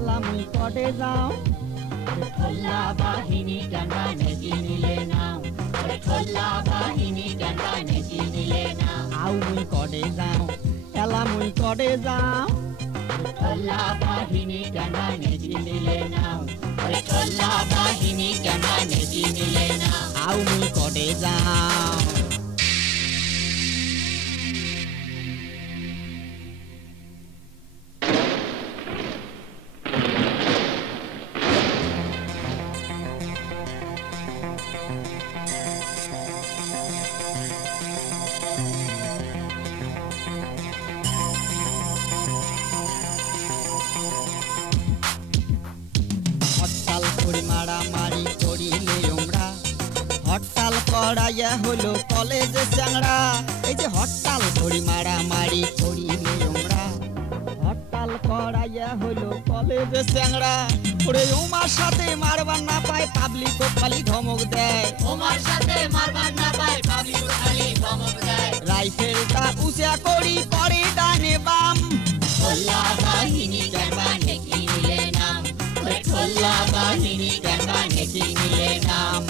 এলা মুই কটে যাও ঠোল্লা বাহিনী কেনবা নেকি নিলে নাও ঠোল্লা বাহিনী কেনবা নেকি নিলে নাও আউ মুই কটে যাও এলা মুই কটে যাও ঠোল্লা বাহিনী কেনবা নেকি নিলে নাও ঠোল্লা বাহিনী কেনবা নেকি নিলে নাও আউ মুই কটে যাও হরতাল করে মারামারি করিলে আমরা হরতাল করাইয়া হলো কলেজে চ্যাংড়া এই যে হরতাল করে মারামারি করিলে আমরা হরতাল করাইয়া হলো কলেজে চ্যাংড়া ওরে ওমার সাথে মারবার না পায় পাবলিক ও খালি ধমক দেয় তোমার সাথে মারবার না পায় পাবলিক খালি ধমক দেয় রাইফেলটা উঁচা করি করে ডানে বাম ঠোল্লা বাহিনী কেনবা নেকি নিলে নাম ঠোল্লা বাহিনী কেনবা নেকি নিলে নাম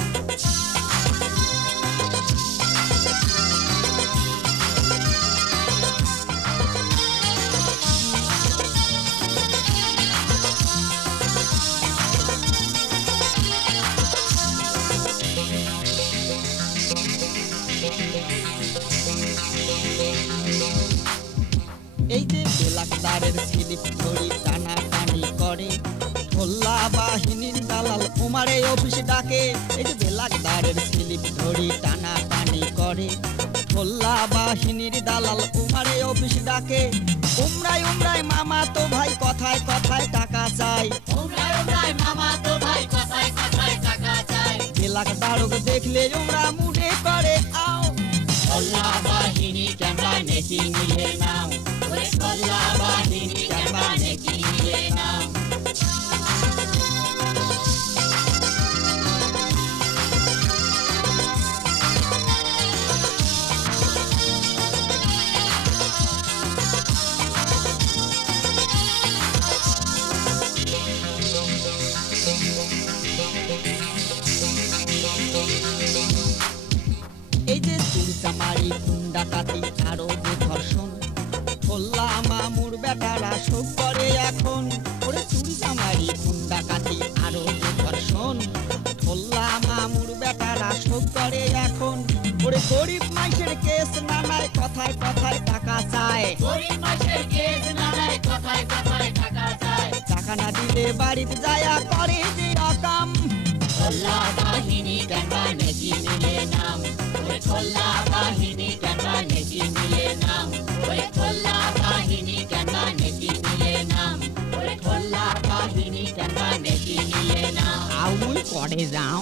এই যে বেলাকদারের স্লিপ ধরি টানাটানি করে ঠোল্লা বাহিনীর দালাল উমারে অফিস ডাকে এই যে বেলাকদারের স্লিপ ধরি টানাটানি করে ঠোল্লা বাহিনীর দালাল উমারে অফিস ডাকে উমরাই উমরাই মামা তো ভাই কথায় কথায় টাকা চাই উমরাই উমরাই মামা তো ভাই কথায় কথায় টাকা চাই বেলাকদারক দেখলে উমরা মুডে করে আও ঠোল্লা বাহিনী কেনবা নেকি নিলে নাও ঠোল্লা বাহিনী কেনবা নেকি নিলে নাও এই যে চুরিচামারি ডাকাতি আরো যে ধর্ষণ ঠোল্লা মামুর বেটারা শোক করে এখন ওরে চুরিচামারি ডাকাতি আরো যে ধর্ষণ ঠোল্লা মামুর বেটারা শোক করে এখন ওরে গরিব মানুষের কেস নানায় কথায় কথায় টাকা চায় গরিব মানুষের কেস নানায় কথায় কথায় টাকা চায় টাকা না দিলে বাড়িতে যায়া করে যে রকম ঠোল্লা বাহিনী কেনবা নেকি নিলে নাও ঠোল্লা বাহিনী কেনবা নেকি নিলে নাও ঠোল্লা বাহিনী কেনবা নেকি নিলে নাও ঠোল্লা বাহিনী কেনবা নেকি নিলে নাও আউ মুই করে যাও